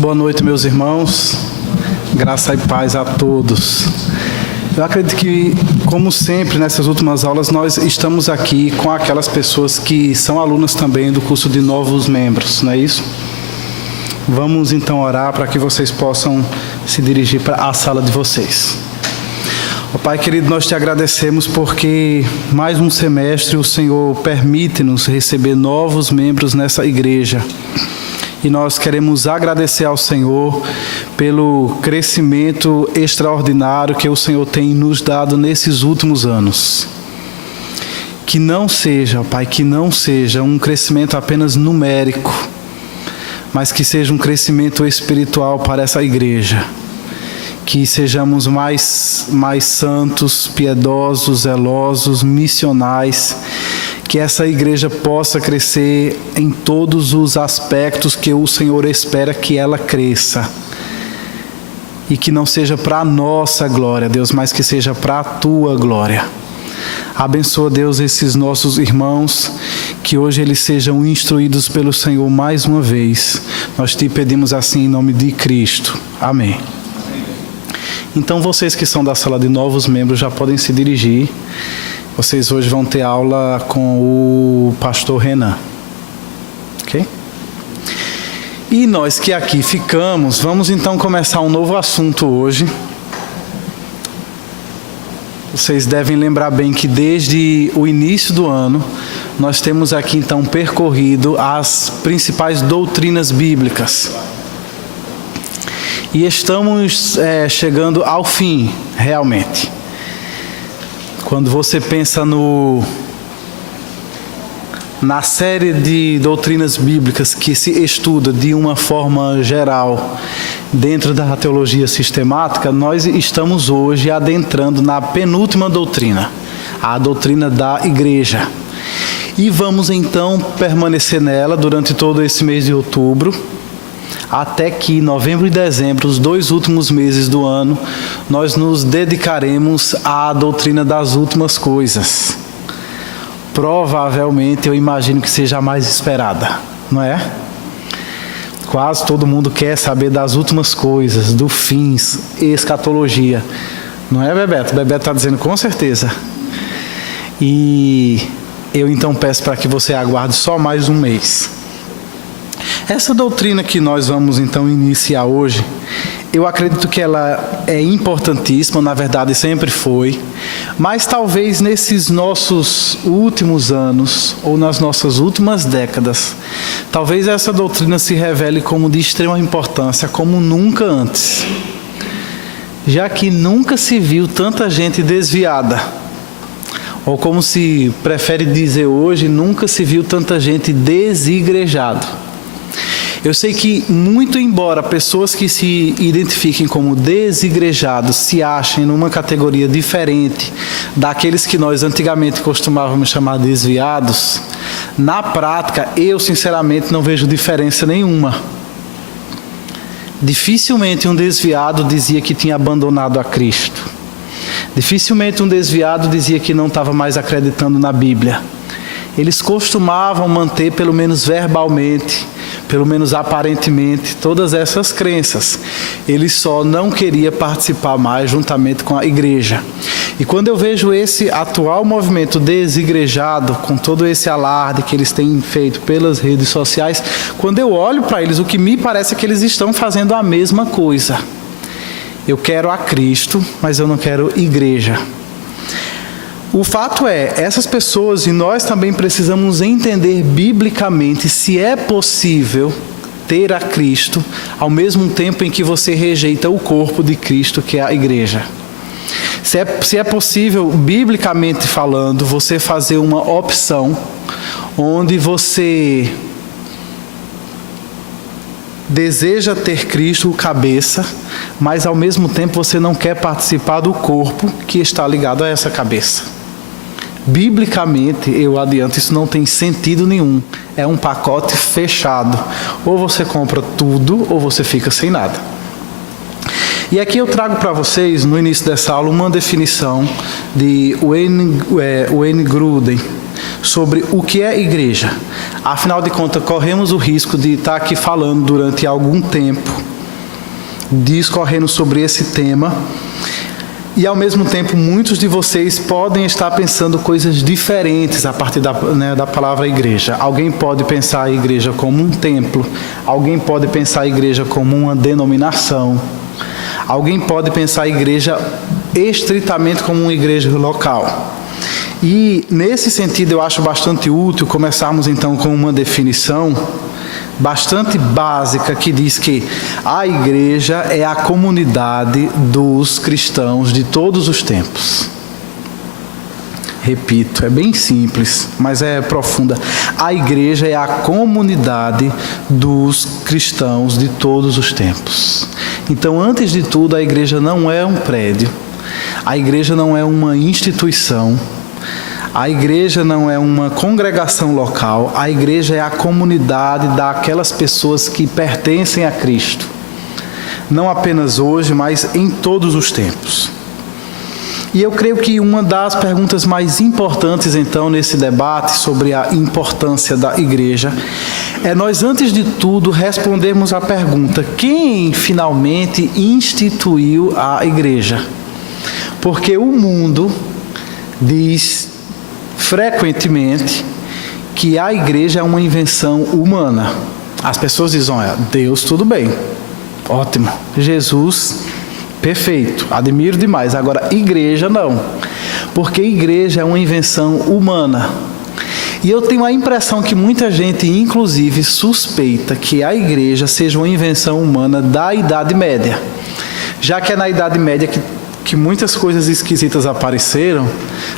Boa noite, meus irmãos. Graça e paz a todos. Eu acredito que, como sempre, nessas últimas aulas, nós estamos aqui com aquelas pessoas que são alunas também do curso de novos membros, não é isso? Vamos então orar para que vocês possam se dirigir para a sala de vocês. Ó Pai querido, nós te agradecemos porque mais um semestre o Senhor permite-nos receber novos membros nessa igreja. E nós queremos agradecer ao Senhor pelo crescimento extraordinário que o Senhor tem nos dado nesses últimos anos. Que não seja, Pai, que não seja um crescimento apenas numérico, mas que seja um crescimento espiritual para essa igreja. Que sejamos mais santos, piedosos, zelosos, missionais. Que essa igreja possa crescer em todos os aspectos que o Senhor espera que ela cresça. E que não seja para a nossa glória, Deus, mas que seja para a Tua glória. Abençoa, Deus, esses nossos irmãos, que hoje eles sejam instruídos pelo Senhor mais uma vez. Nós te pedimos assim em nome de Cristo. Amém. Então, vocês que são da sala de novos membros já podem se dirigir. Vocês hoje vão ter aula com o pastor Renan. Ok? E nós que aqui ficamos, vamos então começar um novo assunto hoje. Vocês devem lembrar bem que desde o início do ano, nós temos aqui então percorrido as principais doutrinas bíblicas. E estamos chegando ao fim, realmente. Quando você pensa na série de doutrinas bíblicas que se estuda de uma forma geral dentro da teologia sistemática, nós estamos hoje adentrando na penúltima doutrina, a doutrina da igreja. E vamos então permanecer nela durante todo esse mês de outubro, até que novembro e dezembro, os 2 últimos meses do ano, nós nos dedicaremos à doutrina das últimas coisas. Provavelmente, eu imagino que seja a mais esperada, não é? Quase todo mundo quer saber das últimas coisas, do fins, escatologia. Não é, Bebeto? Bebeto está dizendo com certeza. E eu então peço para que você aguarde só mais um mês. Essa doutrina que nós vamos então iniciar hoje, eu acredito que ela é importantíssima, na verdade sempre foi, mas talvez nesses nossos últimos anos, ou nas nossas últimas décadas, talvez essa doutrina se revele como de extrema importância, como nunca antes. Já que nunca se viu tanta gente desviada, ou como se prefere dizer hoje, nunca se viu tanta gente desigrejada. Eu sei que, muito embora pessoas que se identifiquem como desigrejados se achem numa categoria diferente daqueles que nós antigamente costumávamos chamar de desviados, na prática, eu sinceramente não vejo diferença nenhuma. Dificilmente um desviado dizia que tinha abandonado a Cristo. Dificilmente um desviado dizia que não estava mais acreditando na Bíblia. Eles costumavam manter, pelo menos verbalmente, pelo menos aparentemente, todas essas crenças. Ele só não queria participar mais juntamente com a igreja. E quando eu vejo esse atual movimento desigrejado, com todo esse alarde que eles têm feito pelas redes sociais, quando eu olho para eles, o que me parece é que eles estão fazendo a mesma coisa. Eu quero a Cristo, mas eu não quero igreja. O fato é, essas pessoas e nós também precisamos entender biblicamente se é possível ter a Cristo ao mesmo tempo em que você rejeita o corpo de Cristo, que é a igreja. Se é possível, biblicamente falando, você fazer uma opção onde você deseja ter Cristo o cabeça, mas ao mesmo tempo você não quer participar do corpo que está ligado a essa cabeça. Biblicamente, eu adianto, isso não tem sentido nenhum. É um pacote fechado. Ou você compra tudo, ou você fica sem nada. E aqui eu trago para vocês, no início dessa aula, uma definição de Wayne Grudem sobre o que é igreja. Afinal de contas, corremos o risco de estar aqui falando durante algum tempo discorrendo sobre esse tema. E, ao mesmo tempo, muitos de vocês podem estar pensando coisas diferentes a partir da palavra igreja. Alguém pode pensar a igreja como um templo. Alguém pode pensar a igreja como uma denominação. Alguém pode pensar a igreja estritamente como uma igreja local. E, nesse sentido, eu acho bastante útil começarmos, então, com uma definição bastante básica que diz que a igreja é a comunidade dos cristãos de todos os tempos. Repito, é bem simples, mas é profunda. A igreja é a comunidade dos cristãos de todos os tempos. Então, antes de tudo, a igreja não é um prédio, a igreja não é uma instituição, a igreja não é uma congregação local, a igreja é a comunidade daquelas pessoas que pertencem a Cristo. Não apenas hoje, mas em todos os tempos. E eu creio que uma das perguntas mais importantes, então, nesse debate sobre a importância da igreja, é nós, antes de tudo, respondermos à pergunta: quem finalmente instituiu a igreja? Porque o mundo diz frequentemente que a igreja é uma invenção humana. As pessoas dizem: olha, Deus, tudo bem, ótimo, Jesus, perfeito, admiro demais. Agora, igreja não, porque igreja é uma invenção humana. E eu tenho a impressão que muita gente, inclusive, suspeita que a igreja seja uma invenção humana da Idade Média. Já que é na Idade Média que muitas coisas esquisitas apareceram,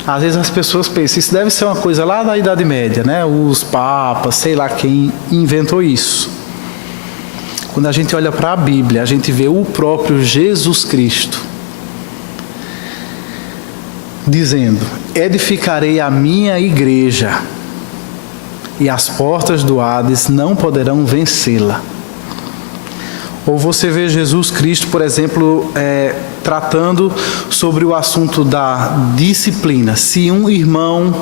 às vezes as pessoas pensam, isso deve ser uma coisa lá da Idade Média, né? Os papas, sei lá quem inventou isso. Quando a gente olha para a Bíblia, a gente vê o próprio Jesus Cristo dizendo: edificarei a minha igreja e as portas do Hades não poderão vencê-la. Ou você vê Jesus Cristo, por exemplo, tratando sobre o assunto da disciplina. Se um irmão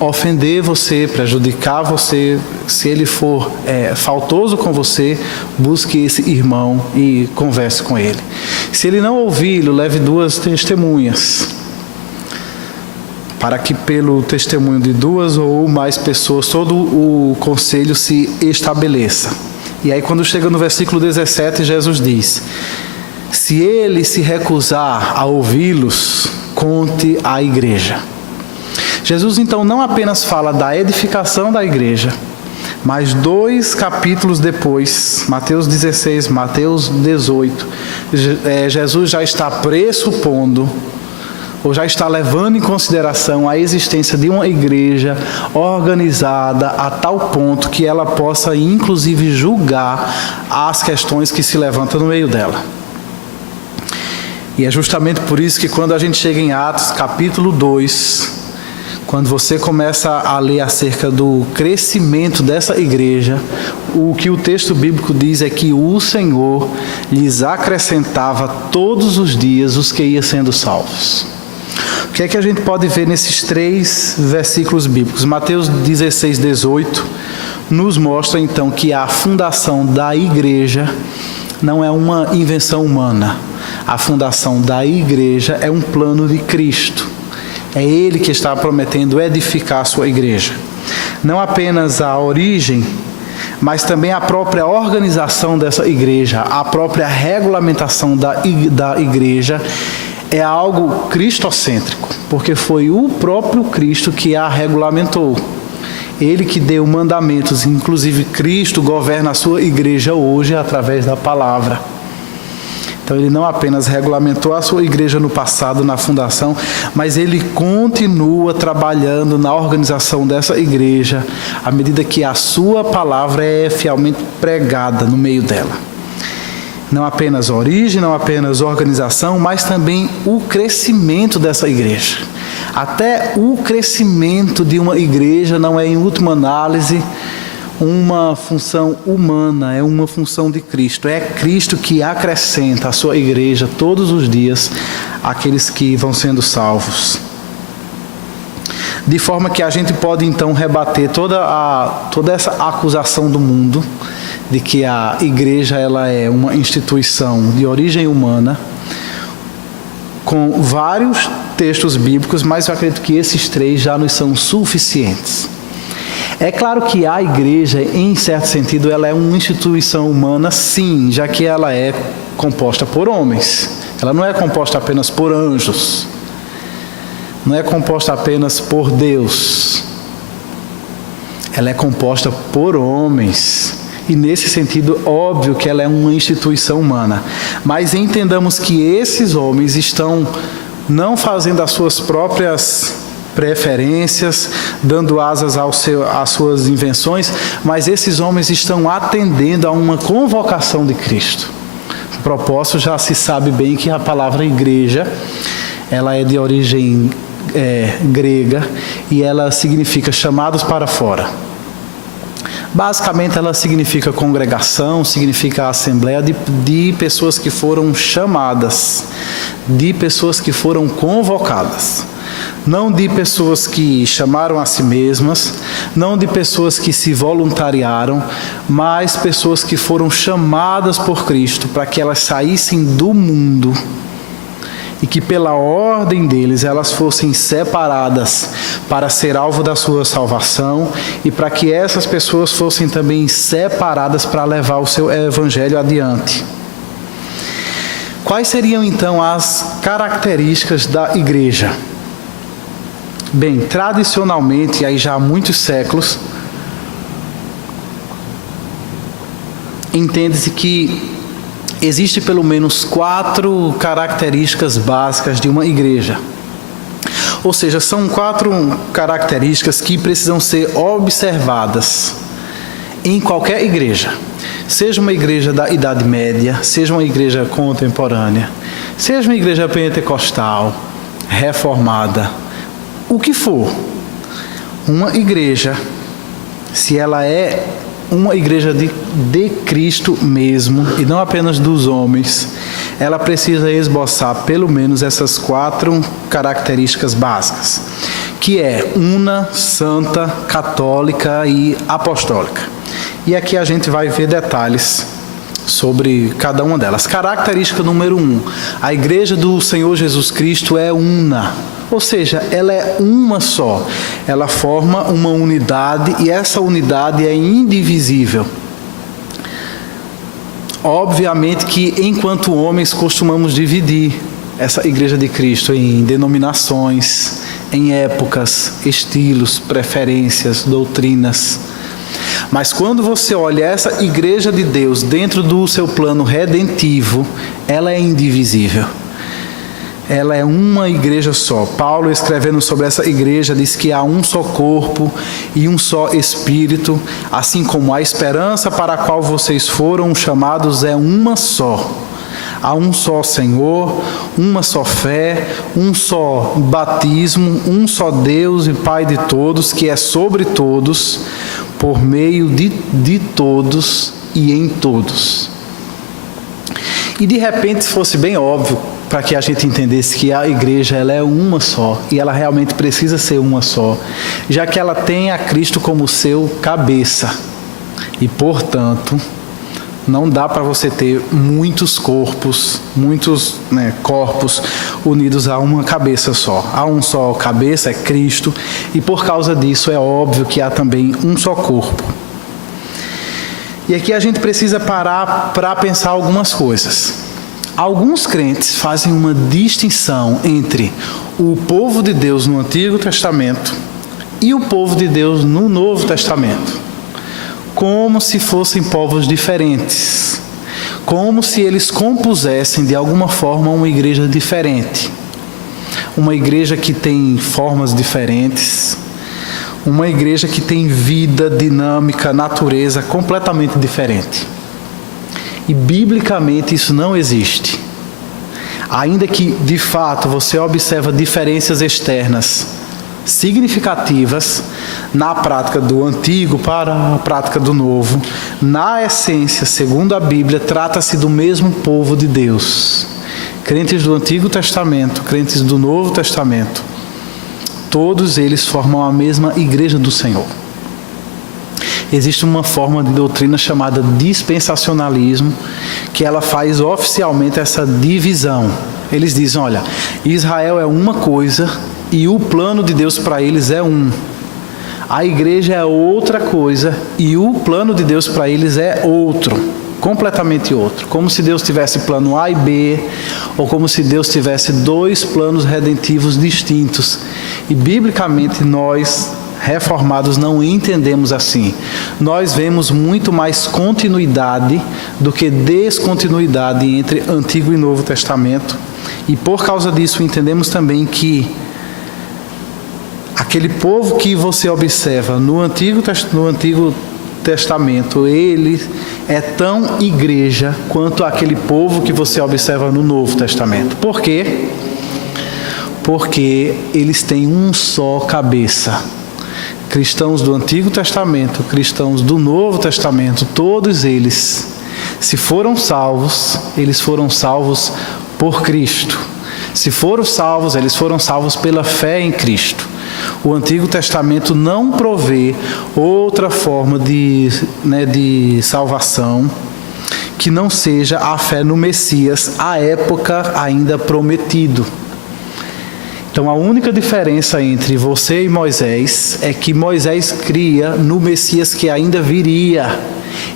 ofender você, prejudicar você, se ele for faltoso com você, busque esse irmão e converse com ele. Se ele não ouvi-lo, leve 2 testemunhas, para que pelo testemunho de 2 ou mais pessoas todo o conselho se estabeleça. E aí, quando chega no versículo 17, Jesus diz: se ele se recusar a ouvi-los, conte à igreja. Jesus, então, não apenas fala da edificação da igreja, mas 2 capítulos depois, Mateus 16, Mateus 18, Jesus já está pressupondo, ou já está levando em consideração a existência de uma igreja organizada a tal ponto que ela possa, inclusive, julgar as questões que se levantam no meio dela. E é justamente por isso que quando a gente chega em Atos capítulo 2, quando você começa a ler acerca do crescimento dessa igreja, o que o texto bíblico diz é que o Senhor lhes acrescentava todos os dias os que iam sendo salvos. O que é que a gente pode ver nesses 3 versículos bíblicos? Mateus 16, 18 nos mostra então que a fundação da igreja não é uma invenção humana. A fundação da igreja é um plano de Cristo. É Ele que está prometendo edificar a sua igreja. Não apenas a origem, mas também a própria organização dessa igreja, a própria regulamentação da igreja é algo cristocêntrico, porque foi o próprio Cristo que a regulamentou. Ele que deu mandamentos, inclusive Cristo governa a sua igreja hoje através da palavra. Então ele não apenas regulamentou a sua igreja no passado, na fundação, mas ele continua trabalhando na organização dessa igreja, à medida que a sua palavra é fielmente pregada no meio dela. Não apenas origem, não apenas organização, mas também o crescimento dessa igreja. Até o crescimento de uma igreja não é, em última análise, uma função humana, é uma função de Cristo. É Cristo que acrescenta à sua igreja todos os dias aqueles que vão sendo salvos. De forma que a gente pode então rebater toda essa acusação do mundo de que a igreja ela é uma instituição de origem humana, com vários textos bíblicos, mas eu acredito que esses 3 já nos são suficientes. É claro que a igreja, em certo sentido, ela é uma instituição humana, sim, já que ela é composta por homens. Ela não é composta apenas por anjos. Não é composta apenas por Deus. Ela é composta por homens. E nesse sentido, óbvio que ela é uma instituição humana. Mas entendamos que esses homens estão não fazendo as suas próprias preferências, dando asas às suas invenções, mas esses homens estão atendendo a uma convocação de Cristo. O propósito já se sabe bem que a palavra igreja, ela é de origem grega e ela significa chamados para fora. Basicamente ela significa congregação, significa assembleia de pessoas que foram chamadas, de pessoas que foram convocadas. Não de pessoas que chamaram a si mesmas, não de pessoas que se voluntariaram, mas pessoas que foram chamadas por Cristo para que elas saíssem do mundo e que pela ordem deles elas fossem separadas para ser alvo da sua salvação e para que essas pessoas fossem também separadas para levar o seu evangelho adiante. Quais seriam então as características da igreja? Bem, tradicionalmente, aí já há muitos séculos, entende-se que existe pelo menos 4 características básicas de uma igreja. Ou seja, são 4 características que precisam ser observadas em qualquer igreja. Seja uma igreja da Idade Média, seja uma igreja contemporânea, seja uma igreja pentecostal, reformada, o que for. Uma igreja, se ela é uma igreja de Cristo mesmo, e não apenas dos homens, ela precisa esboçar pelo menos essas 4 características básicas, que é una, santa, católica e apostólica. E aqui a gente vai ver detalhes sobre cada uma delas. Característica número 1, a igreja do Senhor Jesus Cristo é una. Ou seja, ela é uma só. Ela forma uma unidade e essa unidade é indivisível. Obviamente que enquanto homens costumamos dividir essa igreja de Cristo em denominações, em épocas, estilos, preferências, doutrinas. Mas quando você olha essa igreja de Deus dentro do seu plano redentivo, ela é indivisível. Ela é uma igreja só. Paulo, escrevendo sobre essa igreja, diz que há um só corpo e um só Espírito, assim como a esperança para a qual vocês foram chamados é uma só. Há um só Senhor, uma só fé, um só batismo, um só Deus e Pai de todos, que é sobre todos, por meio de todos e em todos. E de repente fosse bem óbvio, para que a gente entendesse que a igreja ela é uma só, e ela realmente precisa ser uma só, já que ela tem a Cristo como seu cabeça. E, portanto, não dá para você ter muitos corpos, corpos unidos a uma cabeça só. Há um só cabeça, é Cristo, e por causa disso é óbvio que há também um só corpo. E aqui a gente precisa parar para pensar algumas coisas. Alguns crentes fazem uma distinção entre o povo de Deus no Antigo Testamento e o povo de Deus no Novo Testamento, como se fossem povos diferentes, como se eles compusessem de alguma forma uma igreja diferente, uma igreja que tem formas diferentes, uma igreja que tem vida, dinâmica, natureza completamente diferente. E biblicamente isso não existe. Ainda que de fato você observa diferenças externas significativas na prática do antigo para a prática do novo, na essência, segundo a Bíblia, trata-se do mesmo povo de Deus. Crentes do Antigo Testamento, crentes do Novo Testamento, todos eles formam a mesma igreja do Senhor. existe uma forma de doutrina chamada dispensacionalismo, que ela faz oficialmente essa divisão. Eles dizem, olha, Israel é uma coisa e o plano de Deus para eles é um. A igreja é outra coisa e o plano de Deus para eles é outro, completamente outro. Como se Deus tivesse plano A e B, ou como se Deus tivesse dois planos redentivos distintos. E biblicamente nós, reformados, não entendemos assim. Nós vemos muito mais continuidade do que descontinuidade entre Antigo e Novo Testamento. E por causa disso entendemos também que aquele povo que você observa no Antigo Testamento, ele é tão igreja quanto aquele povo que você observa no Novo Testamento. Por quê? Porque eles têm um só cabeça. Cristãos do Antigo Testamento, cristãos do Novo Testamento, todos eles, se foram salvos, eles foram salvos por Cristo. Se foram salvos, eles foram salvos pela fé em Cristo. O Antigo Testamento não provê outra forma de salvação que não seja a fé no Messias, à época ainda prometido. Então a única diferença entre você e Moisés é que Moisés cria no Messias que ainda viria,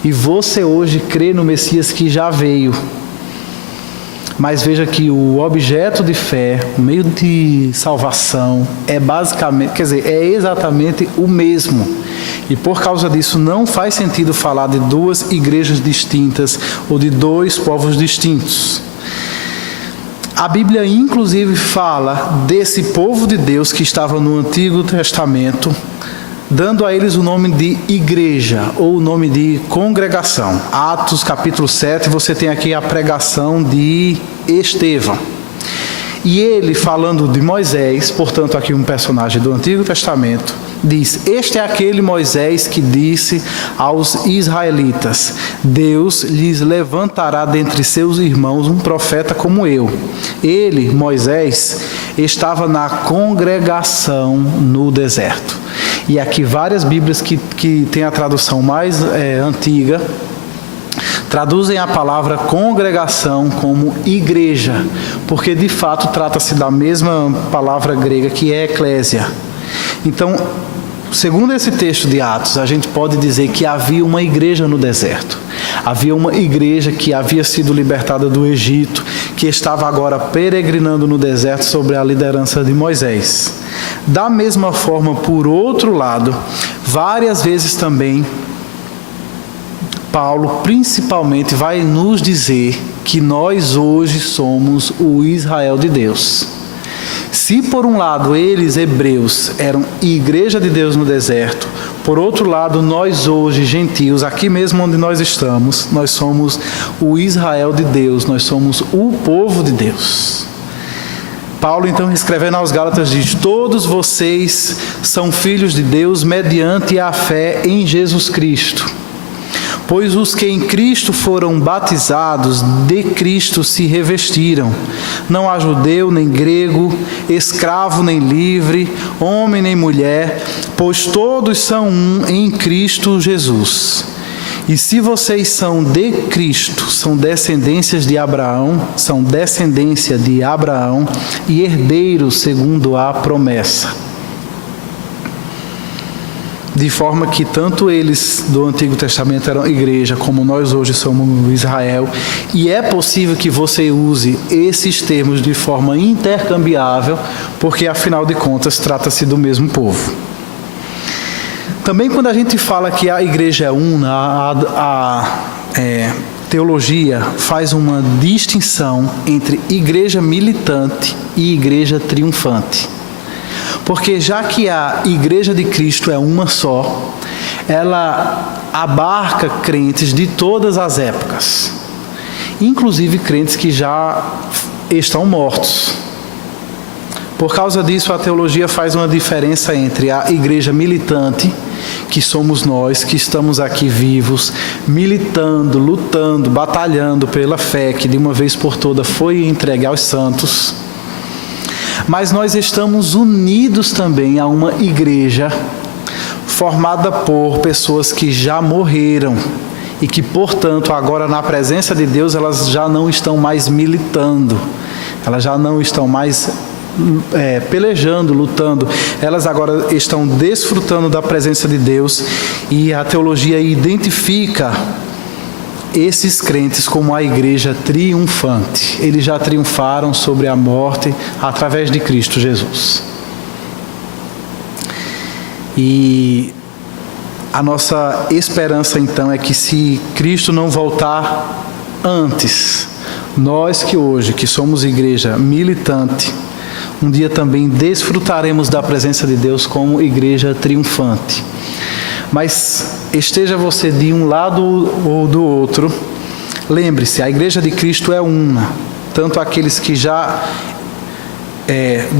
e você hoje crê no Messias que já veio. Mas veja que o objeto de fé, o meio de salvação, é basicamente, é exatamente o mesmo. E por causa disso não faz sentido falar de duas igrejas distintas ou de dois povos distintos. A Bíblia inclusive fala desse povo de Deus que estava no Antigo Testamento, dando a eles o nome de igreja, ou o nome de congregação. Atos capítulo 7, você tem aqui a pregação de Estevão. E ele, falando de Moisés, portanto aqui um personagem do Antigo Testamento, diz: este é aquele Moisés que disse aos israelitas: Deus lhes levantará dentre seus irmãos um profeta como eu. Ele, Moisés, estava na congregação no deserto. E aqui várias Bíblias que têm a tradução mais antiga traduzem a palavra congregação como igreja, porque de fato trata-se da mesma palavra grega que é eclésia. Então, segundo esse texto de Atos, a gente pode dizer que havia uma igreja no deserto. Havia uma igreja que havia sido libertada do Egito, que estava agora peregrinando no deserto sob a liderança de Moisés. Da mesma forma, por outro lado, várias vezes também, Paulo principalmente vai nos dizer que nós hoje somos o Israel de Deus. Se por um lado eles, hebreus, eram igreja de Deus no deserto, por outro lado nós hoje, gentios, aqui mesmo onde nós estamos, nós somos o Israel de Deus, nós somos o povo de Deus. Paulo então, escrevendo aos Gálatas, diz: todos vocês são filhos de Deus mediante a fé em Jesus Cristo. Pois os que em Cristo foram batizados, de Cristo se revestiram. Não há judeu nem grego, escravo nem livre, homem nem mulher, pois todos são um em Cristo Jesus. E se vocês são de Cristo, são descendência de Abraão e herdeiros segundo a promessa. De forma que tanto eles do Antigo Testamento eram igreja, como nós hoje somos Israel. E é possível que você use esses termos de forma intercambiável, porque afinal de contas trata-se do mesmo povo. Também quando a gente fala que a igreja é una, a teologia faz uma distinção entre igreja militante e igreja triunfante. Porque já que a igreja de Cristo é uma só, ela abarca crentes de todas as épocas, inclusive crentes que já estão mortos. Por causa disso, a teologia faz uma diferença entre a igreja militante, que somos nós, que estamos aqui vivos, militando, lutando, batalhando pela fé que de uma vez por todas foi entregue aos santos. Mas nós estamos unidos também a uma igreja formada por pessoas que já morreram e que, portanto, agora na presença de Deus, elas já não estão mais militando, elas já não estão mais pelejando, lutando, elas agora estão desfrutando da presença de Deus, e a teologia identifica esses crentes como a igreja triunfante. Eles já triunfaram sobre a morte através de Cristo Jesus. E a nossa esperança então é que, se Cristo não voltar antes, nós que hoje, que somos igreja militante, um dia também desfrutaremos da presença de Deus como igreja triunfante. Mas esteja você de um lado ou do outro, lembre-se, a igreja de Cristo é uma, tanto aqueles que já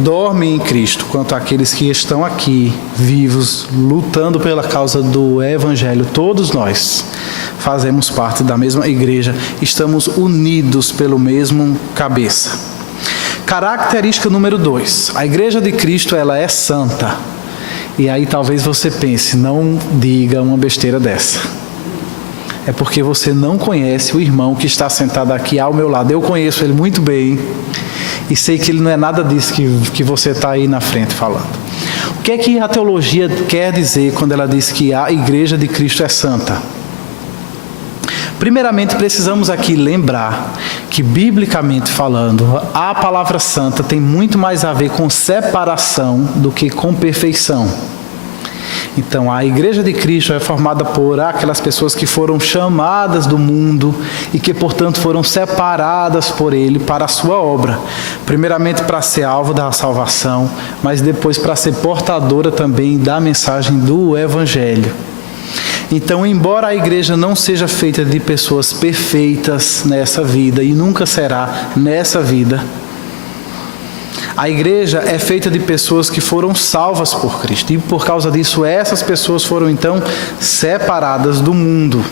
dormem em Cristo, quanto aqueles que estão aqui, vivos, lutando pela causa do Evangelho. Todos nós fazemos parte da mesma igreja, estamos unidos pelo mesmo cabeça. Característica número 2, a igreja de Cristo, ela é santa. E aí talvez você pense, não diga uma besteira dessa. É porque você não conhece o irmão que está sentado aqui ao meu lado. Eu conheço ele muito bem e sei que ele não é nada disso que você está aí na frente falando. O que é que a teologia quer dizer quando ela diz que a igreja de Cristo é santa? Primeiramente, precisamos aqui lembrar que, biblicamente falando, a palavra santa tem muito mais a ver com separação do que com perfeição. Então, a igreja de Cristo é formada por aquelas pessoas que foram chamadas do mundo e que, portanto, foram separadas por Ele para a sua obra. Primeiramente para ser alvo da salvação, mas depois para ser portadora também da mensagem do Evangelho. Então, embora a igreja não seja feita de pessoas perfeitas nessa vida, e nunca será nessa vida, a igreja é feita de pessoas que foram salvas por Cristo. E por causa disso, essas pessoas foram então separadas do mundo.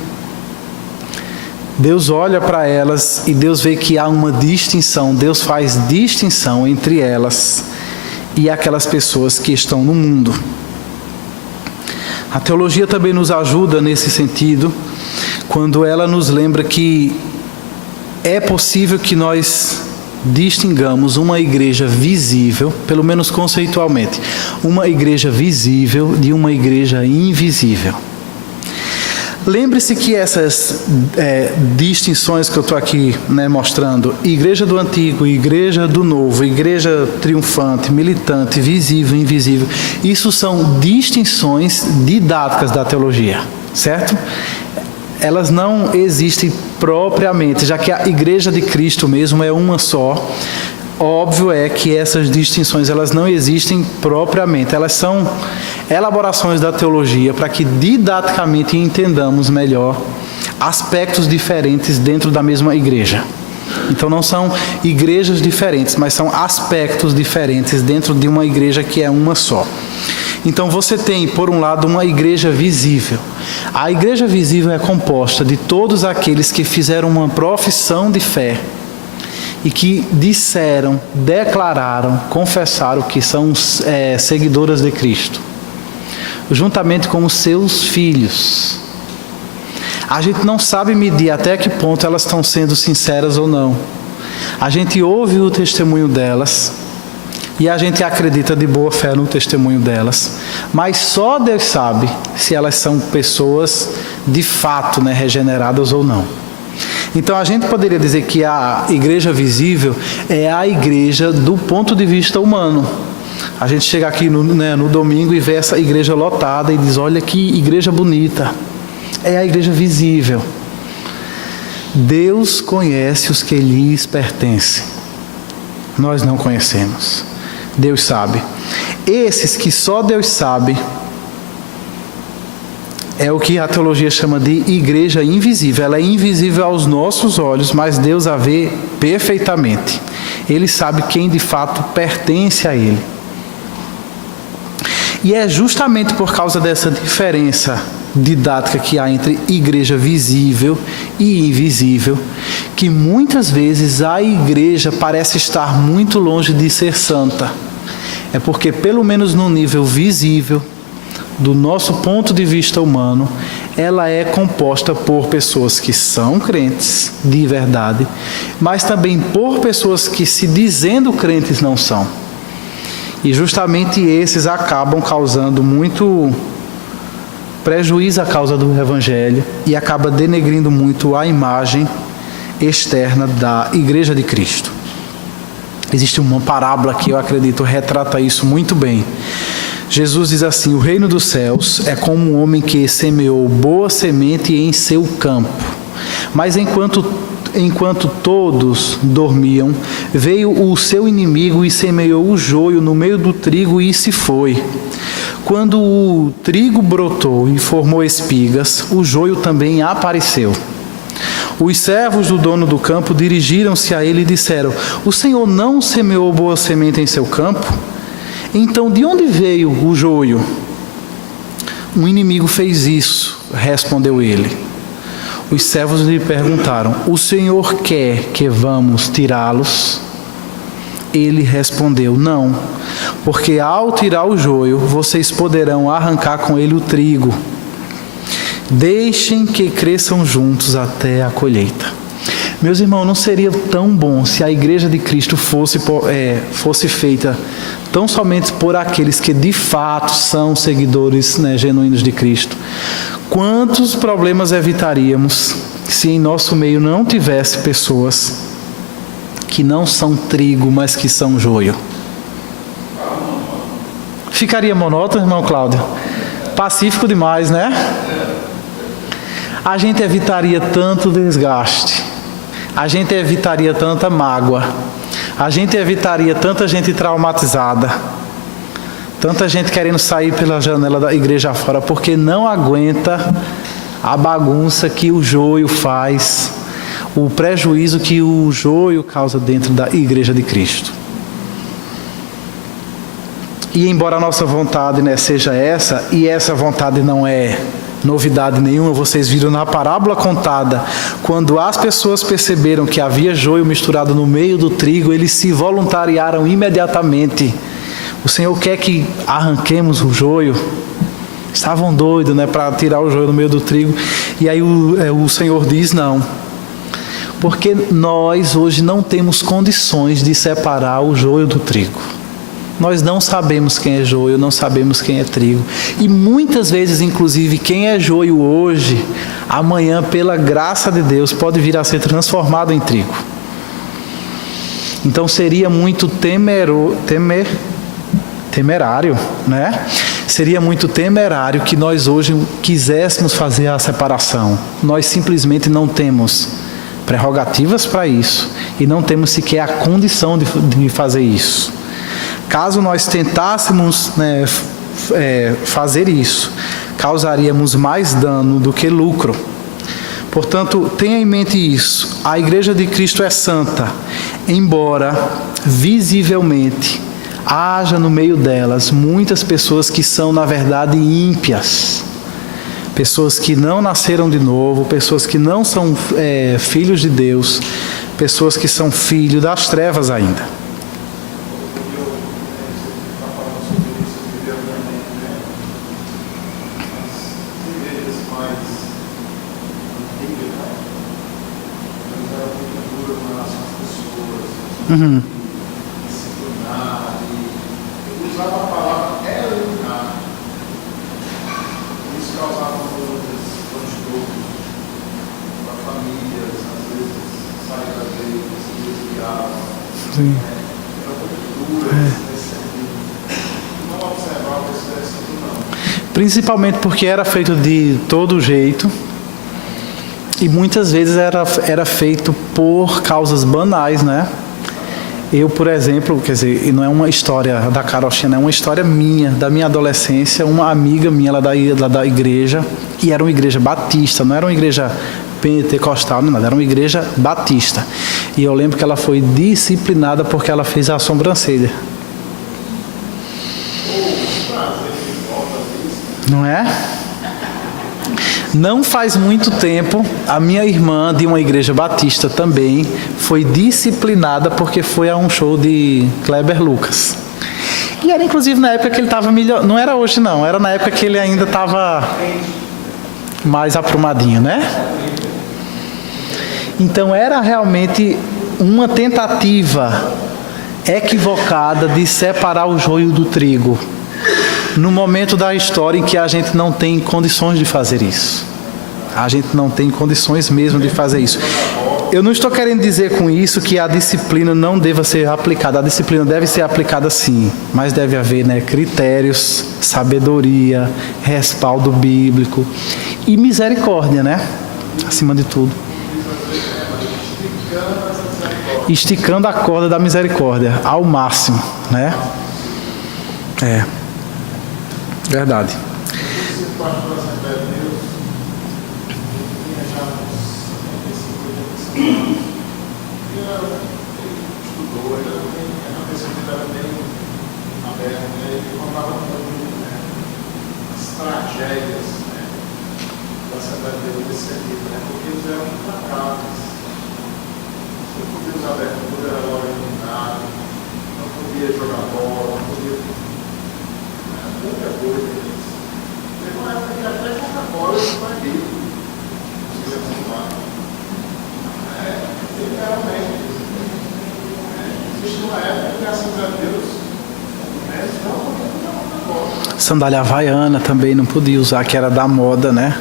Deus olha para elas e Deus vê que há uma distinção. Deus faz distinção entre elas e aquelas pessoas que estão no mundo. A teologia também nos ajuda nesse sentido, quando ela nos lembra que é possível que nós distingamos uma igreja visível, pelo menos conceitualmente, uma igreja visível de uma igreja invisível. Lembre-se que essas distinções que eu estou aqui mostrando, igreja do antigo, igreja do novo, igreja triunfante, militante, visível, invisível, isso são distinções didáticas da teologia, certo? Elas não existem propriamente, já que a igreja de Cristo mesmo é uma só. Óbvio é que essas distinções elas não existem propriamente, elas são elaborações da teologia para que didaticamente entendamos melhor aspectos diferentes dentro da mesma igreja. Então não são igrejas diferentes, mas são aspectos diferentes dentro de uma igreja que é uma só. Então você tem, por um lado, uma igreja visível. A igreja visível é composta de todos aqueles que fizeram uma profissão de fé e que disseram, declararam, confessaram que são seguidoras de Cristo, juntamente com os seus filhos. A gente não sabe medir até que ponto elas estão sendo sinceras ou não. A gente ouve o testemunho delas e a gente acredita de boa fé no testemunho delas, mas só Deus sabe se elas são pessoas de fato, regeneradas ou não. Então a gente poderia dizer que a igreja visível é a igreja do ponto de vista humano. A gente chega aqui no domingo e vê essa igreja lotada e diz, olha que igreja bonita. É a igreja visível. Deus conhece os que lhes pertencem. Nós não conhecemos. Deus sabe. Esses que só Deus sabe é o que a teologia chama de igreja invisível. Ela é invisível aos nossos olhos, mas Deus a vê perfeitamente. Ele sabe quem de fato pertence a Ele. E é justamente por causa dessa diferença didática que há entre igreja visível e invisível, que muitas vezes a igreja parece estar muito longe de ser santa. É porque, pelo menos no nível visível, do nosso ponto de vista humano, ela é composta por pessoas que são crentes de verdade, mas também por pessoas que, se dizendo crentes, não são. E justamente esses acabam causando muito prejuízo à causa do Evangelho e acaba denegrindo muito a imagem externa da Igreja de Cristo. Existe uma parábola que eu acredito retrata isso muito bem. Jesus diz assim: o reino dos céus é como um homem que semeou boa semente em seu campo. Mas enquanto todos dormiam, veio o seu inimigo e semeou o joio no meio do trigo e se foi. Quando o trigo brotou e formou espigas, o joio também apareceu. Os servos do dono do campo dirigiram-se a ele e disseram: o Senhor não semeou boa semente em seu campo? Então, de onde veio o joio? Um inimigo fez isso, respondeu ele. Os servos lhe perguntaram: o Senhor quer que vamos tirá-los? Ele respondeu: não, porque ao tirar o joio, vocês poderão arrancar com ele o trigo. Deixem que cresçam juntos até a colheita. Meus irmãos, não seria tão bom se a Igreja de Cristo fosse feita tão somente por aqueles que de fato são seguidores, genuínos de Cristo? Quantos problemas evitaríamos se em nosso meio não tivesse pessoas que não são trigo, mas que são joio? Ficaria monótono, irmão Cláudio? Pacífico demais, né? A gente evitaria tanto desgaste, a gente evitaria tanta mágoa, a gente evitaria tanta gente traumatizada, tanta gente querendo sair pela janela da igreja fora, porque não aguenta a bagunça que o joio faz, o prejuízo que o joio causa dentro da igreja de Cristo. E embora a nossa vontade seja essa, e essa vontade não é novidade nenhuma, vocês viram na parábola contada, quando as pessoas perceberam que havia joio misturado no meio do trigo, eles se voluntariaram imediatamente. O Senhor quer que arranquemos o joio. Estavam doidos, para tirar o joio no meio do trigo. E aí o Senhor diz: não, porque nós hoje não temos condições de separar o joio do trigo. Nós não sabemos quem é joio, não sabemos quem é trigo. E muitas vezes, inclusive, quem é joio hoje, amanhã, pela graça de Deus, pode vir a ser transformado em trigo. Então seria muito temerário, Seria muito temerário que nós hoje quiséssemos fazer a separação. Nós simplesmente não temos prerrogativas para isso e não temos sequer a condição de fazer isso. Caso nós tentássemos fazer isso, causaríamos mais dano do que lucro. Portanto, tenha em mente isso. A Igreja de Cristo é santa, embora visivelmente haja no meio delas muitas pessoas que são, na verdade, ímpias. Pessoas que não nasceram de novo, pessoas que não são filhos de Deus, pessoas que são filhos das trevas ainda. Uhum. Usava a palavra eliminar. Isso causava muitas transtornos para famílias, às vezes sair da igreja, se desviavam. Sim. Era muito dura nesse sentido. Não observava esse sentido, não. Principalmente porque era feito de todo jeito e muitas vezes era feito por causas banais, Eu, por exemplo, e não é uma história da Carochinha, é uma história minha, da minha adolescência, uma amiga minha lá da igreja, e era uma igreja batista, não era uma igreja pentecostal, nem nada, era uma igreja batista. E eu lembro que ela foi disciplinada porque ela fez a sobrancelha. Não é? Não faz muito tempo, a minha irmã de uma igreja batista também foi disciplinada porque foi a um show de Kleber Lucas. E era inclusive na época que ele estava melhor. Não era hoje não, era na época que ele ainda estava mais aprumadinho, né? Então era realmente uma tentativa equivocada de separar o joio do trigo, no momento da história em que a gente não tem condições de fazer isso. A gente não tem condições mesmo de fazer isso. Eu não estou querendo dizer com isso que a disciplina não deva ser aplicada. A disciplina deve ser aplicada sim, mas deve haver, né, critérios, sabedoria, respaldo bíblico e misericórdia, né? Acima de tudo. Esticando a corda da misericórdia ao máximo, né? É. Verdade. Tragédias, né, da Assembleia de Deus desse livro, né, porque eles eram intratáveis. Não podia usar abertura, era logo eliminado, não podia jogar bola, não podia. Muita coisa disso. Teve uma época que até Coca-Cola não vai vir. Se você fumar. Literalmente. Existe uma época que, graças a Deus, não podia Coca-Cola. Sandália havaiana também não podia usar, que era da moda, né?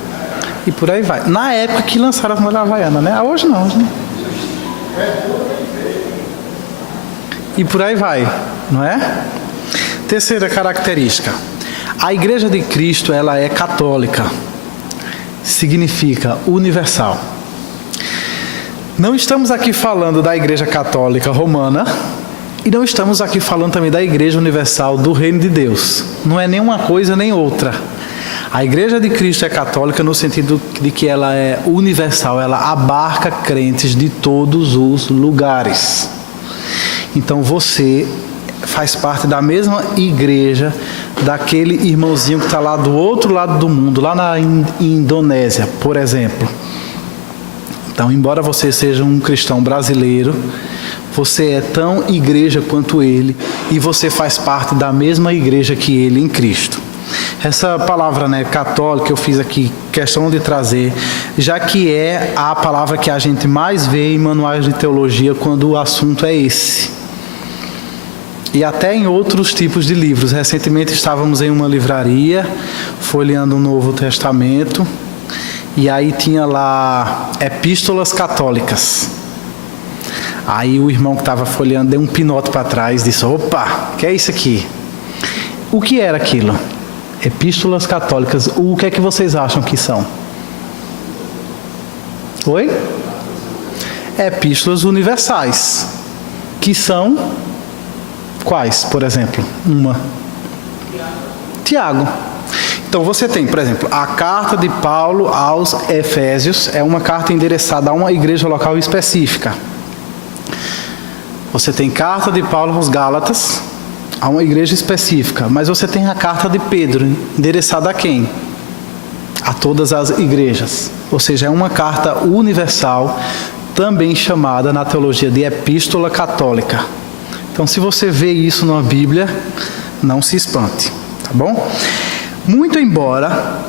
E por aí vai. Na época que lançaram a sandália havaiana, né? Hoje não, né? E por aí vai, não é? Terceira característica. A Igreja de Cristo, ela é católica. Significa universal. Não estamos aqui falando da Igreja Católica Romana, e não estamos aqui falando também da Igreja Universal do Reino de Deus. Não é nem uma coisa nem outra. A Igreja de Cristo é católica no sentido de que ela é universal, ela abarca crentes de todos os lugares. Então você faz parte da mesma igreja daquele irmãozinho que está lá do outro lado do mundo, lá na Indonésia, por exemplo. Então, embora você seja um cristão brasileiro, você é tão igreja quanto ele e você faz parte da mesma igreja que ele em Cristo. Essa palavra, né, católica, eu fiz aqui questão de trazer, já que é a palavra que a gente mais vê em manuais de teologia quando o assunto é esse. E até em outros tipos de livros. Recentemente estávamos em uma livraria, folheando o Novo Testamento, e aí tinha lá epístolas católicas. Aí o irmão que estava folheando deu um pinote para trás e disse: opa, o que é isso aqui? O que era aquilo? Epístolas católicas. O que é que vocês acham que são? Oi? Epístolas universais. Que são quais, por exemplo? Uma. Tiago. Então você tem, por exemplo, a carta de Paulo aos Efésios, é uma carta endereçada a uma igreja local específica. Você tem carta de Paulo aos Gálatas, a uma igreja específica, mas você tem a carta de Pedro, endereçada a quem? A todas as igrejas. Ou seja, é uma carta universal, também chamada na teologia de epístola católica. Então, se você vê isso na Bíblia, não se espante, tá bom? Muito embora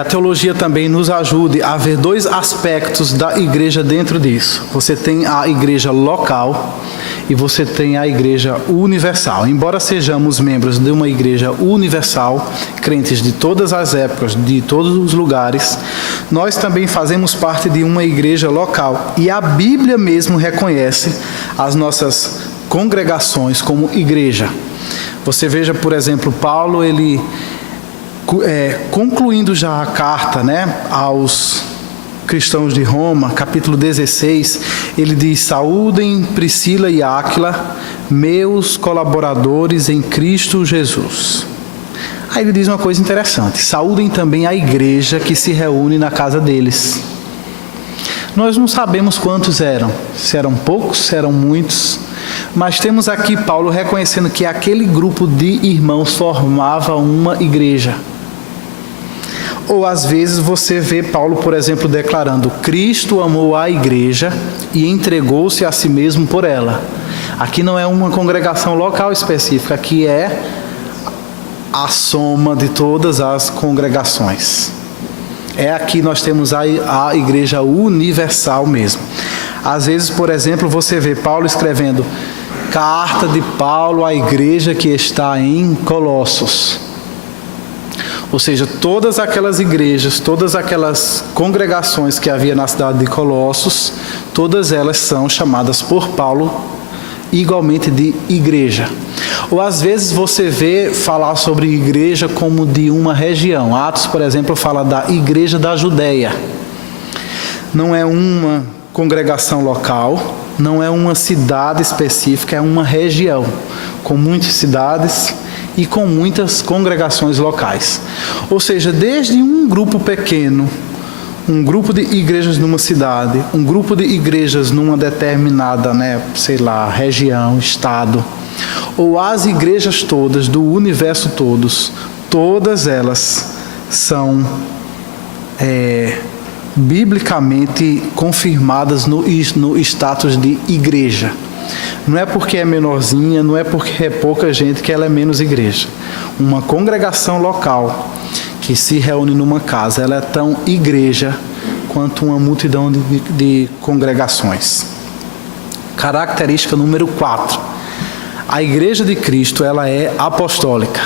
a teologia também nos ajude a ver dois aspectos da igreja dentro disso. Você tem a igreja local e você tem a igreja universal. Embora sejamos membros de uma igreja universal, crentes de todas as épocas, de todos os lugares, nós também fazemos parte de uma igreja local. E a Bíblia mesmo reconhece as nossas congregações como igreja. Você veja, por exemplo, Paulo, ele concluindo já a carta, né, aos cristãos de Roma, capítulo 16, ele diz: saúdem Priscila e Áquila, meus colaboradores em Cristo Jesus. Aí ele diz uma coisa interessante: saúdem também a igreja que se reúne na casa deles. Nós não sabemos quantos eram, se eram poucos, se eram muitos, mas temos aqui Paulo reconhecendo que aquele grupo de irmãos formava uma igreja. Ou às vezes você vê Paulo, por exemplo, declarando: Cristo amou a igreja e entregou-se a si mesmo por ela. Aqui não é uma congregação local específica, aqui é a soma de todas as congregações. Aqui nós temos a igreja universal mesmo. Às vezes, por exemplo, você vê Paulo escrevendo carta de Paulo à igreja que está em Colossos. Ou seja, todas aquelas igrejas, todas aquelas congregações que havia na cidade de Colossos, todas elas são chamadas por Paulo igualmente de igreja. Ou às vezes você vê falar sobre igreja como de uma região. Atos, por exemplo, fala da igreja da Judeia. Não é uma congregação local, não é uma cidade específica, é uma região com muitas cidades e com muitas congregações locais. Ou seja, desde um grupo pequeno, um grupo de igrejas numa cidade, um grupo de igrejas numa determinada, região, estado, ou as igrejas todas, do universo todas elas são biblicamente confirmadas no status de igreja. Não é porque é menorzinha, não é porque é pouca gente que ela é menos igreja. Uma congregação local que se reúne numa casa, ela é tão igreja quanto uma multidão de congregações. Característica número 4. A igreja de Cristo, ela é apostólica.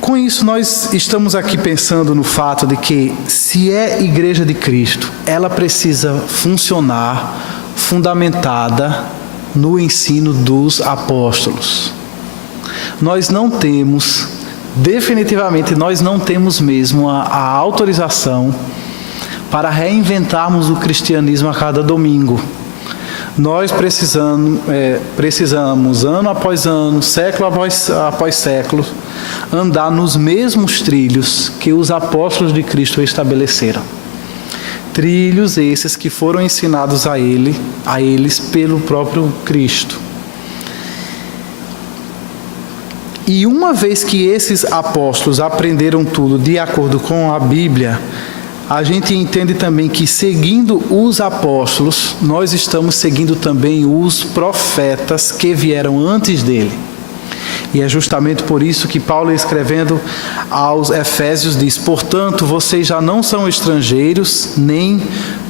Com isso, nós estamos aqui pensando no fato de que, se é igreja de Cristo, ela precisa funcionar fundamentada no ensino dos apóstolos. Definitivamente nós não temos mesmo a autorização para reinventarmos o cristianismo a cada domingo. Nós precisamos ano após ano, século após século, andar nos mesmos trilhos que os apóstolos de Cristo estabeleceram. Trilhos esses que foram ensinados a eles pelo próprio Cristo. E uma vez que esses apóstolos aprenderam tudo de acordo com a Bíblia, a gente entende também que, seguindo os apóstolos, nós estamos seguindo também os profetas que vieram antes dele. E é justamente por isso que Paulo, escrevendo aos Efésios, diz: portanto, vocês já não são estrangeiros, nem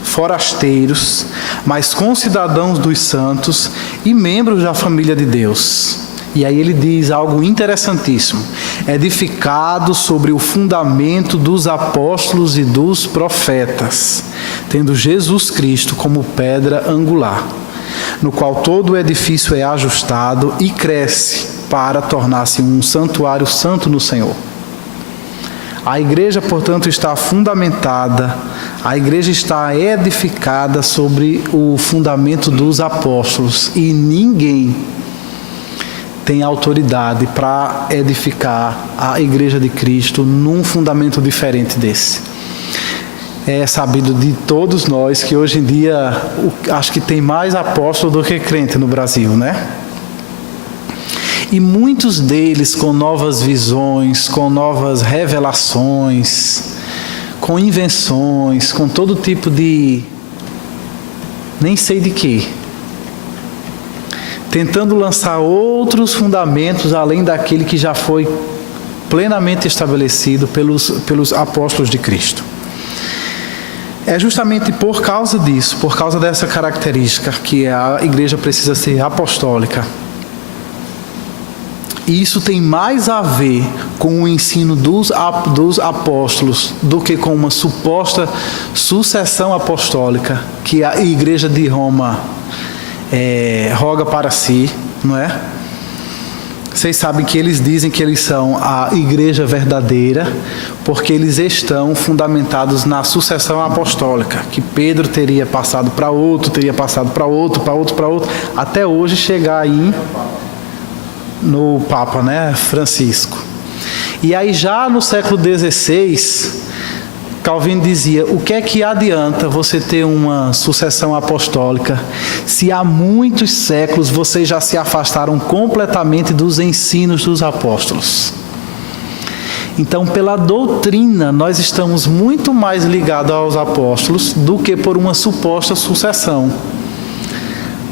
forasteiros, mas concidadãos dos santos e membros da família de Deus. E aí ele diz algo interessantíssimo: edificado sobre o fundamento dos apóstolos e dos profetas, tendo Jesus Cristo como pedra angular, no qual todo o edifício é ajustado e cresce para tornar-se um santuário santo no Senhor. A igreja, portanto, está fundamentada, a igreja está edificada sobre o fundamento dos apóstolos, e ninguém tem autoridade para edificar a igreja de Cristo num fundamento diferente desse. É sabido de todos nós que hoje em dia acho que tem mais apóstolo do que crente no Brasil, né? E muitos deles com novas visões, com novas revelações, com invenções, com todo tipo de nem sei de quê, tentando lançar outros fundamentos além daquele que já foi plenamente estabelecido pelos apóstolos de Cristo. É justamente por causa disso, por causa dessa característica, que a igreja precisa ser apostólica. E isso tem mais a ver com o ensino dos apóstolos do que com uma suposta sucessão apostólica que a igreja de Roma roga para si, não é? Vocês sabem que eles dizem que eles são a igreja verdadeira porque eles estão fundamentados na sucessão apostólica, que Pedro teria passado para outro, até hoje chegar aí no Papa, né, Francisco. E aí já no século XVI, Calvino dizia: o que é que adianta você ter uma sucessão apostólica se há muitos séculos vocês já se afastaram completamente dos ensinos dos apóstolos? Então, pela doutrina, nós estamos muito mais ligados aos apóstolos do que por uma suposta sucessão.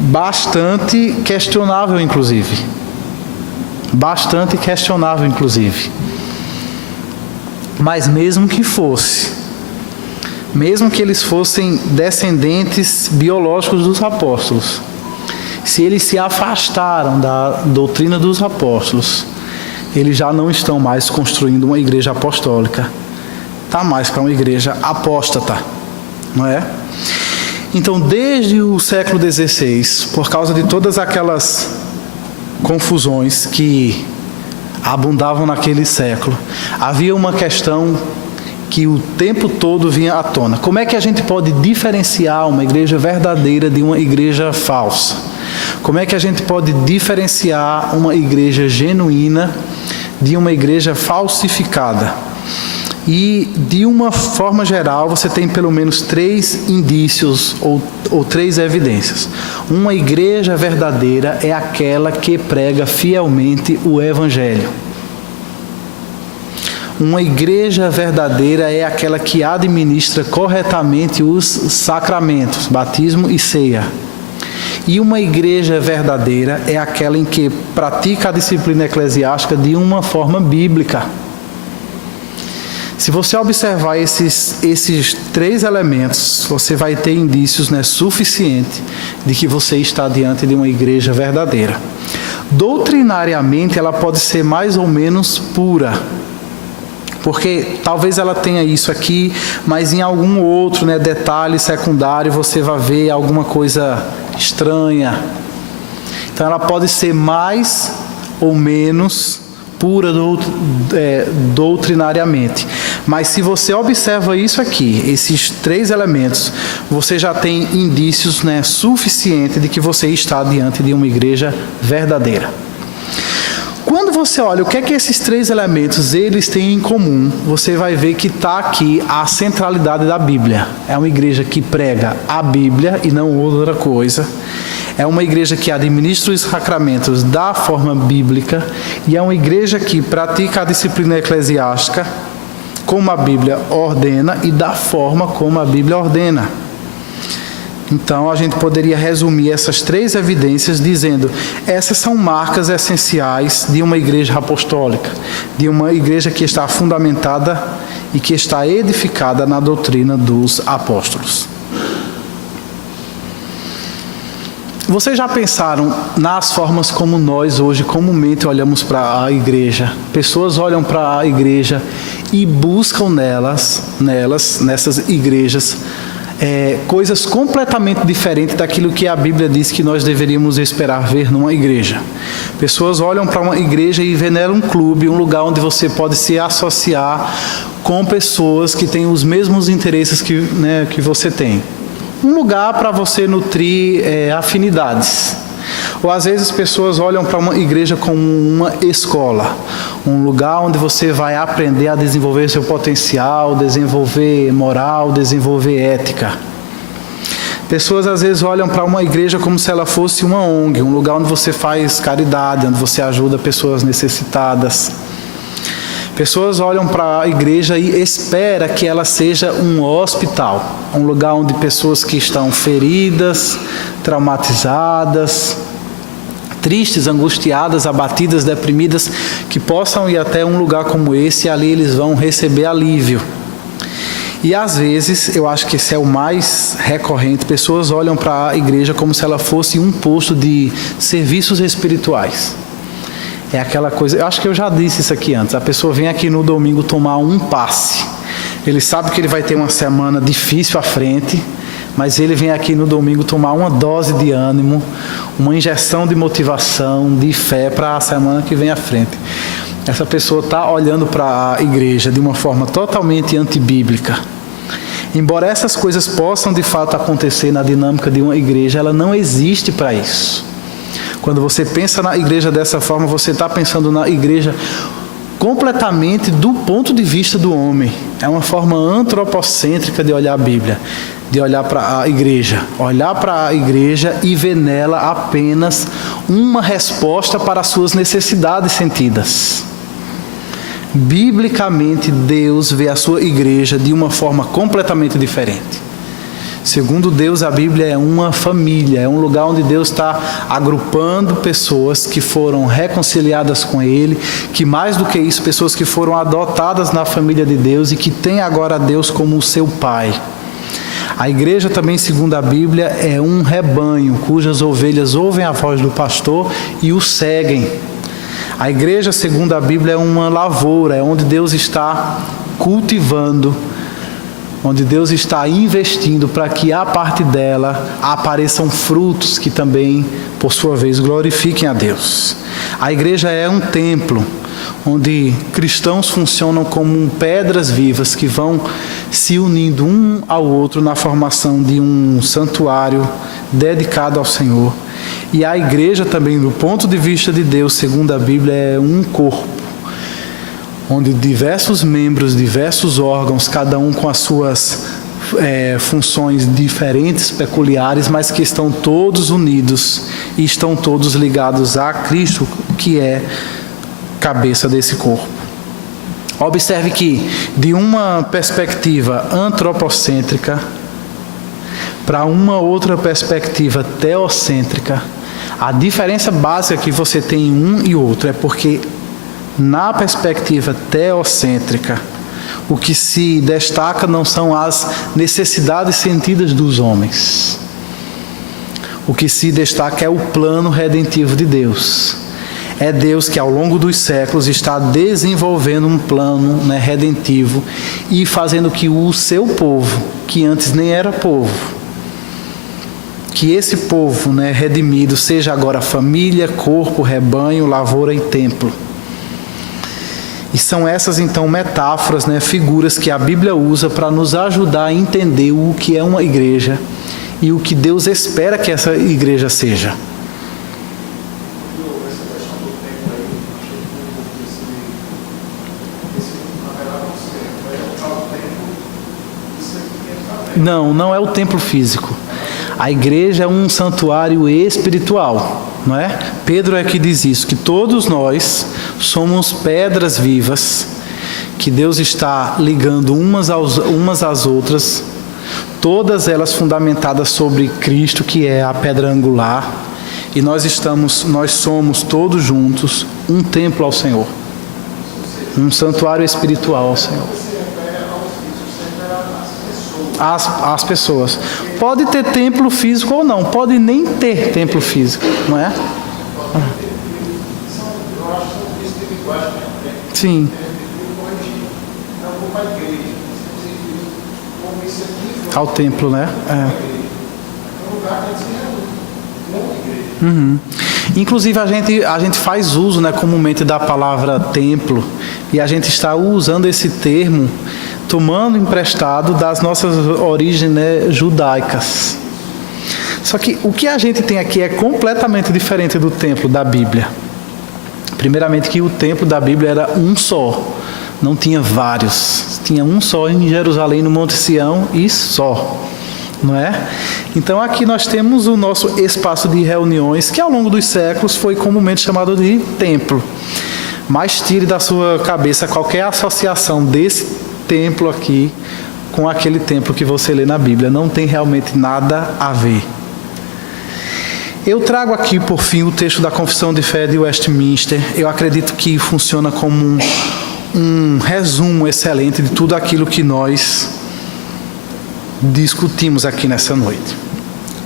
bastante questionável, inclusive. Bastante questionável, inclusive. Mas mesmo que fosse, mesmo que eles fossem descendentes biológicos dos apóstolos, se eles se afastaram da doutrina dos apóstolos, eles já não estão mais construindo uma igreja apostólica. Está mais para uma igreja apóstata, não é? Então, desde o século XVI, por causa de todas aquelas confusões que abundavam naquele século, havia uma questão que o tempo todo vinha à tona. Como é que a gente pode diferenciar uma igreja verdadeira de uma igreja falsa? Como é que a gente pode diferenciar uma igreja genuína de uma igreja falsificada? E, de uma forma geral, você tem pelo menos 3 indícios ou 3 evidências. Uma igreja verdadeira é aquela que prega fielmente o Evangelho. Uma igreja verdadeira é aquela que administra corretamente os sacramentos, batismo e ceia. E uma igreja verdadeira é aquela em que pratica a disciplina eclesiástica de uma forma bíblica. Se você observar esses 3 elementos, você vai ter indícios, né, suficientes de que você está diante de uma igreja verdadeira. Doutrinariamente, ela pode ser mais ou menos pura, porque talvez ela tenha isso aqui, mas em algum outro, né, detalhe secundário você vai ver alguma coisa estranha. Então ela pode ser mais ou menos pura doutrinariamente. Mas se você observa isso aqui, esses 3 elementos, você já tem indícios, né, suficientes de que você está diante de uma igreja verdadeira. Quando você olha o que é que esses 3 elementos eles têm em comum, você vai ver que está aqui a centralidade da Bíblia. É uma igreja que prega a Bíblia e não outra coisa. É uma igreja que administra os sacramentos da forma bíblica e é uma igreja que pratica a disciplina eclesiástica como a Bíblia ordena e da forma como a Bíblia ordena. Então, a gente poderia resumir essas 3 evidências dizendo: essas são marcas essenciais de uma igreja apostólica, de uma igreja que está fundamentada e que está edificada na doutrina dos apóstolos. Vocês já pensaram nas formas como nós hoje comumente olhamos para a igreja? Pessoas olham para a igreja e buscam nessas igrejas, coisas completamente diferentes daquilo que a Bíblia diz que nós deveríamos esperar ver numa igreja. Pessoas olham para uma igreja e veem nela um clube, um lugar onde você pode se associar com pessoas que têm os mesmos interesses que você tem. Um lugar para você nutrir afinidades. Ou às vezes pessoas olham para uma igreja como uma escola, um lugar onde você vai aprender a desenvolver seu potencial, desenvolver moral, desenvolver ética. Pessoas às vezes olham para uma igreja como se ela fosse uma ONG, um lugar onde você faz caridade, onde você ajuda pessoas necessitadas. Pessoas olham para a igreja e esperam que ela seja um hospital, um lugar onde pessoas que estão feridas, traumatizadas, tristes, angustiadas, abatidas, deprimidas, que possam ir até um lugar como esse e ali eles vão receber alívio. E às vezes, eu acho que esse é o mais recorrente, pessoas olham para a igreja como se ela fosse um posto de serviços espirituais. É aquela coisa, eu acho que eu já disse isso aqui antes, a pessoa vem aqui no domingo tomar um passe. Ele sabe que ele vai ter uma semana difícil à frente, mas ele vem aqui no domingo tomar uma dose de ânimo, uma injeção de motivação, de fé para a semana que vem à frente. Essa pessoa está olhando para a igreja de uma forma totalmente antibíblica. Embora essas coisas possam de fato acontecer na dinâmica de uma igreja, ela não existe para isso. Quando você pensa na igreja dessa forma, você está pensando na igreja completamente do ponto de vista do homem. É uma forma antropocêntrica de olhar a Bíblia, de olhar para a igreja. Olhar para a igreja e ver nela apenas uma resposta para as suas necessidades sentidas. Biblicamente, Deus vê a sua igreja de uma forma completamente diferente. Segundo Deus, a Bíblia é uma família, é um lugar onde Deus está agrupando pessoas que foram reconciliadas com Ele, que mais do que isso, pessoas que foram adotadas na família de Deus e que têm agora Deus como o seu Pai. A igreja também, segundo a Bíblia, é um rebanho cujas ovelhas ouvem a voz do pastor e o seguem. A igreja, segundo a Bíblia, é uma lavoura, é onde Deus está cultivando, onde Deus está investindo para que a parte dela apareçam frutos que também, por sua vez, glorifiquem a Deus. A igreja é um templo onde cristãos funcionam como pedras vivas que vão se unindo um ao outro na formação de um santuário dedicado ao Senhor. E a igreja também, do ponto de vista de Deus, segundo a Bíblia, é um corpo, onde diversos membros, diversos órgãos, cada um com as suas funções diferentes, peculiares, mas que estão todos unidos e estão todos ligados a Cristo, que é cabeça desse corpo. Observe que, de uma perspectiva antropocêntrica para uma outra perspectiva teocêntrica, a diferença básica que você tem em um e outro é porque, na perspectiva teocêntrica, o que se destaca não são as necessidades sentidas dos homens. O que se destaca é o plano redentivo de Deus. É Deus que, ao longo dos séculos, está desenvolvendo um plano, redentivo e fazendo que o seu povo, que antes nem era povo, que esse povo, redimido, seja agora família, corpo, rebanho, lavoura e templo. E são essas, então, metáforas, figuras que a Bíblia usa para nos ajudar a entender o que é uma igreja e o que Deus espera que essa igreja seja. Não é o templo físico. A igreja é um santuário espiritual, não é? Pedro é que diz isso, que todos nós somos pedras vivas, que Deus está ligando umas às outras, todas elas fundamentadas sobre Cristo, que é a pedra angular, e nós somos todos juntos um templo ao Senhor, um santuário espiritual ao Senhor. As pessoas. Pode ter templo físico ou não, pode nem ter templo físico, não é? Sim. Ao templo, né? Inclusive a gente faz uso, comumente da palavra templo, e a gente está usando esse termo tomando emprestado das nossas origens judaicas. Só que o que a gente tem aqui é completamente diferente do templo da Bíblia. Primeiramente que o templo da Bíblia era um só, não tinha vários. Tinha um só em Jerusalém, no Monte Sião, e só. Não é? Então aqui nós temos o nosso espaço de reuniões, que ao longo dos séculos foi comumente chamado de templo. Mas tire da sua cabeça qualquer associação desse templo aqui com aquele templo que você lê na Bíblia. Não tem realmente nada a ver. Eu trago aqui, por fim, o texto da Confissão de Fé de Westminster. Eu acredito que funciona como um resumo excelente de tudo aquilo que nós discutimos aqui nessa noite.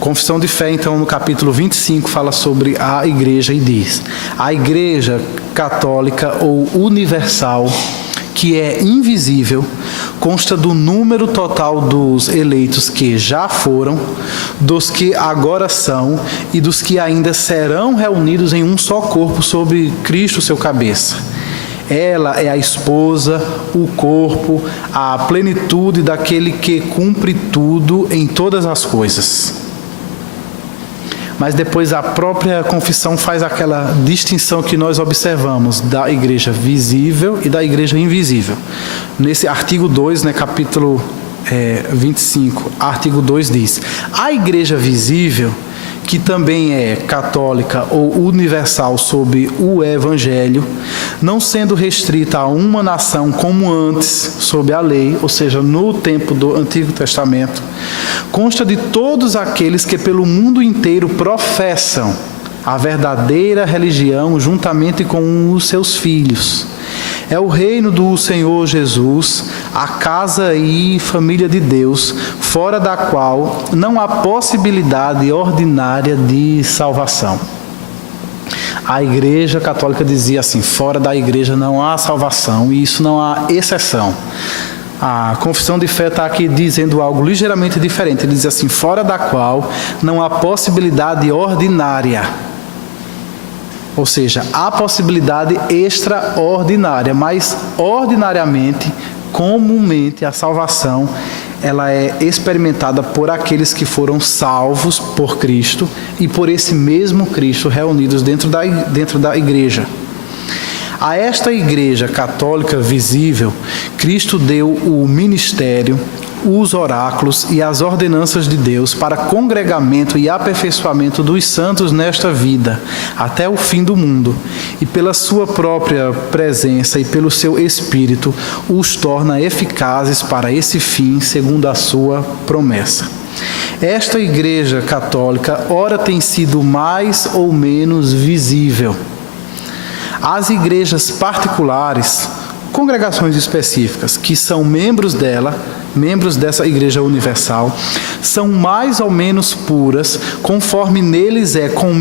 Confissão de Fé, então, no capítulo 25, fala sobre a igreja e diz: a igreja católica ou universal, que é invisível, consta do número total dos eleitos que já foram, dos que agora são e dos que ainda serão reunidos em um só corpo sob Cristo, seu cabeça. Ela é a esposa, o corpo, a plenitude daquele que cumpre tudo em todas as coisas. Mas depois a própria confissão faz aquela distinção que nós observamos da igreja visível e da igreja invisível. Nesse artigo 2, capítulo 25, artigo 2 diz: a igreja visível, que também é católica ou universal sob o Evangelho, não sendo restrita a uma nação como antes, sob a lei, ou seja, no tempo do Antigo Testamento, consta de todos aqueles que pelo mundo inteiro professam a verdadeira religião juntamente com os seus filhos. É o reino do Senhor Jesus, a casa e família de Deus, fora da qual não há possibilidade ordinária de salvação. A Igreja Católica dizia assim: fora da Igreja não há salvação, e isso não há exceção. A Confissão de Fé está aqui dizendo algo ligeiramente diferente. Ele diz assim: fora da qual não há possibilidade ordinária. Ou seja, há possibilidade extraordinária, mas ordinariamente, comumente, a salvação ela é experimentada por aqueles que foram salvos por Cristo e por esse mesmo Cristo reunidos dentro da igreja. A esta igreja católica visível, Cristo deu o ministério, os oráculos e as ordenanças de Deus para congregamento e aperfeiçoamento dos santos nesta vida, até o fim do mundo, e pela sua própria presença e pelo seu Espírito, os torna eficazes para esse fim, segundo a sua promessa. Esta igreja católica, ora tem sido mais ou menos visível. As igrejas particulares, congregações específicas, que são membros dela, membros dessa Igreja Universal, são mais ou menos puras, conforme neles é com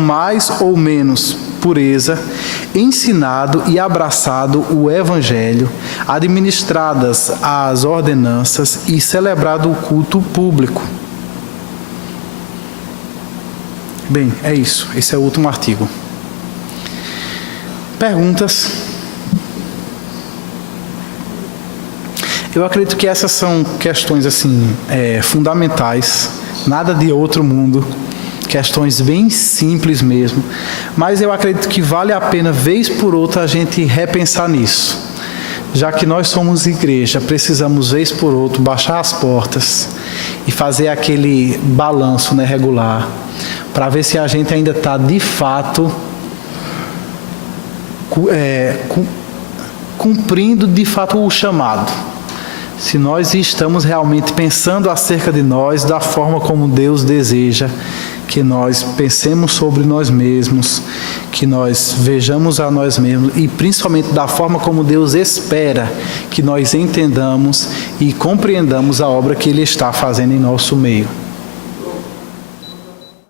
mais ou menos pureza, ensinado e abraçado o Evangelho, administradas as ordenanças e celebrado o culto público. Bem, é isso. Esse é o último artigo. Perguntas? Eu acredito que essas são questões assim, fundamentais, nada de outro mundo, questões bem simples mesmo, mas eu acredito que vale a pena, vez por outra, a gente repensar nisso. Já que nós somos igreja, precisamos, vez por outra, baixar as portas e fazer aquele balanço, né, regular, para ver se a gente ainda está, de fato, cumprindo, de fato, o chamado. Se nós estamos realmente pensando acerca de nós da forma como Deus deseja que nós pensemos sobre nós mesmos, que nós vejamos a nós mesmos e principalmente da forma como Deus espera que nós entendamos e compreendamos a obra que Ele está fazendo em nosso meio.